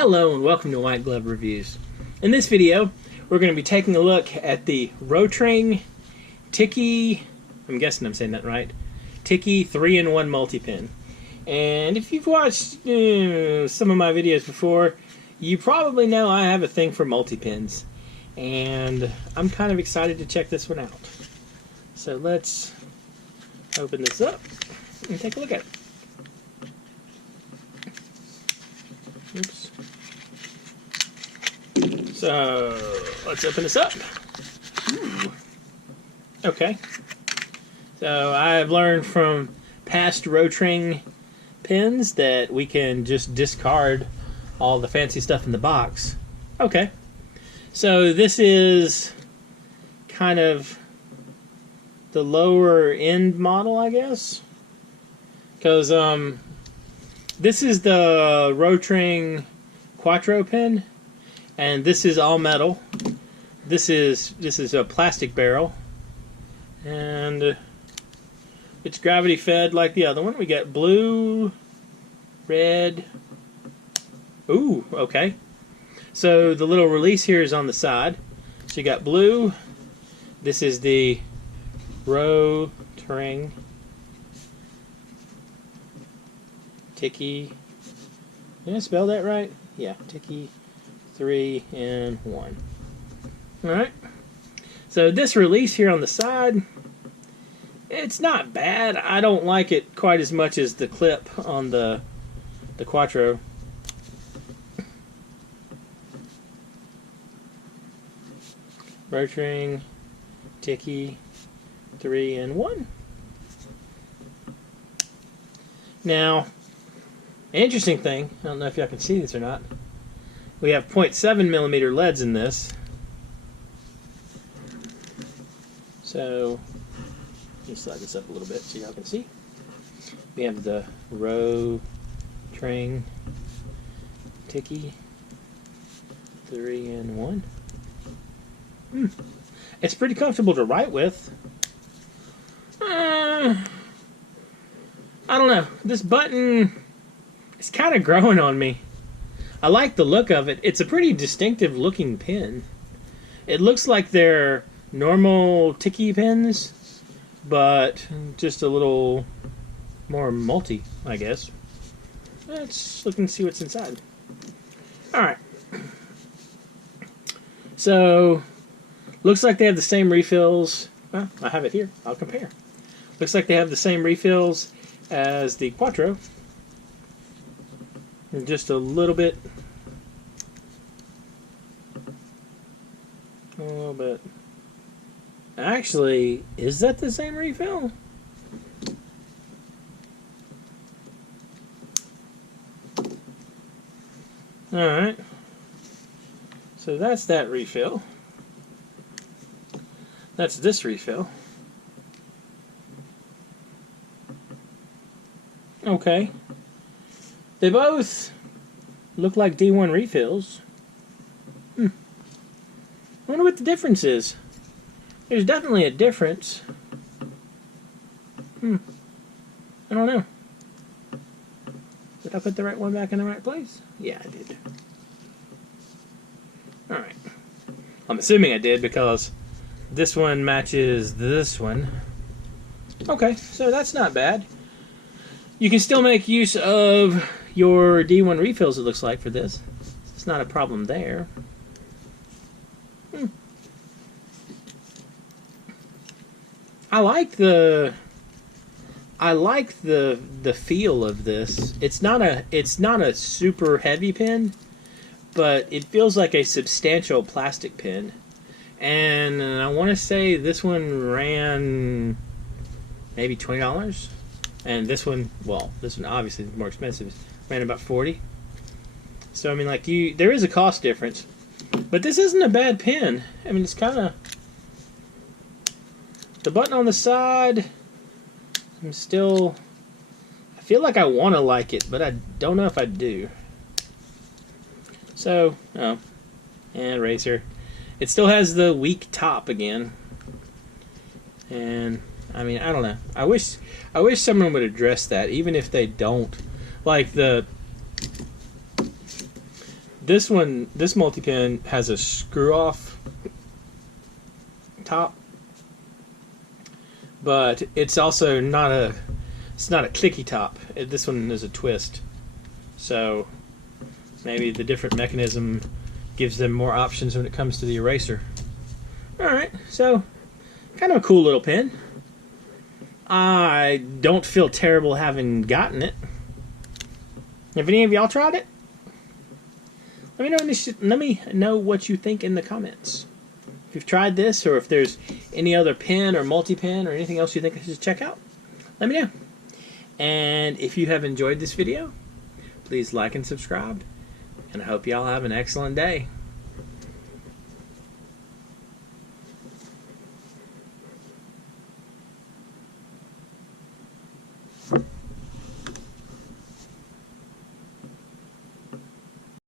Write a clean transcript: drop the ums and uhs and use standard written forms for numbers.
Hello and welcome to White Glove Reviews. In this video, we're going to be taking a look at the rOtring Tikky, I'm guessing I'm saying that right, Tikky 3-in-1 multi-pin. And if you've watched some of my videos before, you probably know I have a thing for multi-pins. And I'm kind of excited to check this one out. So let's open this up and take a look at it. Oops. So let's open this up. Ooh. Okay. So I've learned from past rOtring pins that we can just discard all the fancy stuff in the box. Okay. So this is kind of the lower end model, I guess. Because this is the rOtring Quattro pin, and this is all metal. This is a plastic barrel, and it's gravity fed like the other one. We got blue, red. Ooh, okay. So the little release here is on the side. So you got blue. This is the rOtring Tikky. Did I spell that right? Yeah, Tikky 3-in-1. Alright. So this release here on the side, it's not bad. I don't like it quite as much as the clip on the Quattro. rOtring Tikky 3-in-1. Now, interesting thing, I don't know if y'all can see this or not, we have 0.7mm leads in this. So, let me slide this up a little bit so y'all can see. We have the rOtring Tikky 3-in-1. It's pretty comfortable to write with. I don't know. This button is kind of growing on me. I like the look of it. It's a pretty distinctive looking pen. It looks like they're normal Tikky pens, but just a little more multi, I guess. Let's look and see what's inside. Alright. So, looks like they have the same refills. Well, I have it here. I'll compare. Looks like they have the same refills as the Quattro. Just a little bit. A little bit. Actually, is that the same refill? Alright. So that's that refill. That's this refill. Okay. They both look like D1 refills. I wonder what the difference is. There's definitely a difference. I don't know. Did I put the right one back in the right place? Yeah, I did. Alright. I'm assuming I did because this one matches this one. Okay, so that's not bad. You can still make use of your D1 refills, it looks like, for this. It's not a problem there. I like the feel of this. It's not a super heavy pen, but it feels like a substantial plastic pen. And I want to say this one ran maybe $20. And this one, well, this one obviously is more expensive. Ran about $40. So I mean, like, there is a cost difference, but this isn't a bad pen. I mean, it's kind of the button on the side. I feel like I want to like it, but I don't know if I do. So, and eraser. It still has the weak top again, and I mean, I don't know. I wish someone would address that, even if they don't. Like This multi-pen has a screw-off top, but it's also not a clicky top. This one is a twist, so maybe the different mechanism gives them more options when it comes to the eraser. Alright, so kind of a cool little pen. I don't feel terrible having gotten it. Have any of y'all tried it? Let me know what you think in the comments. If you've tried this, or if there's any other pen or multi-pen or anything else you think I should check out, let me know. And if you have enjoyed this video, please like and subscribe. And I hope y'all have an excellent day.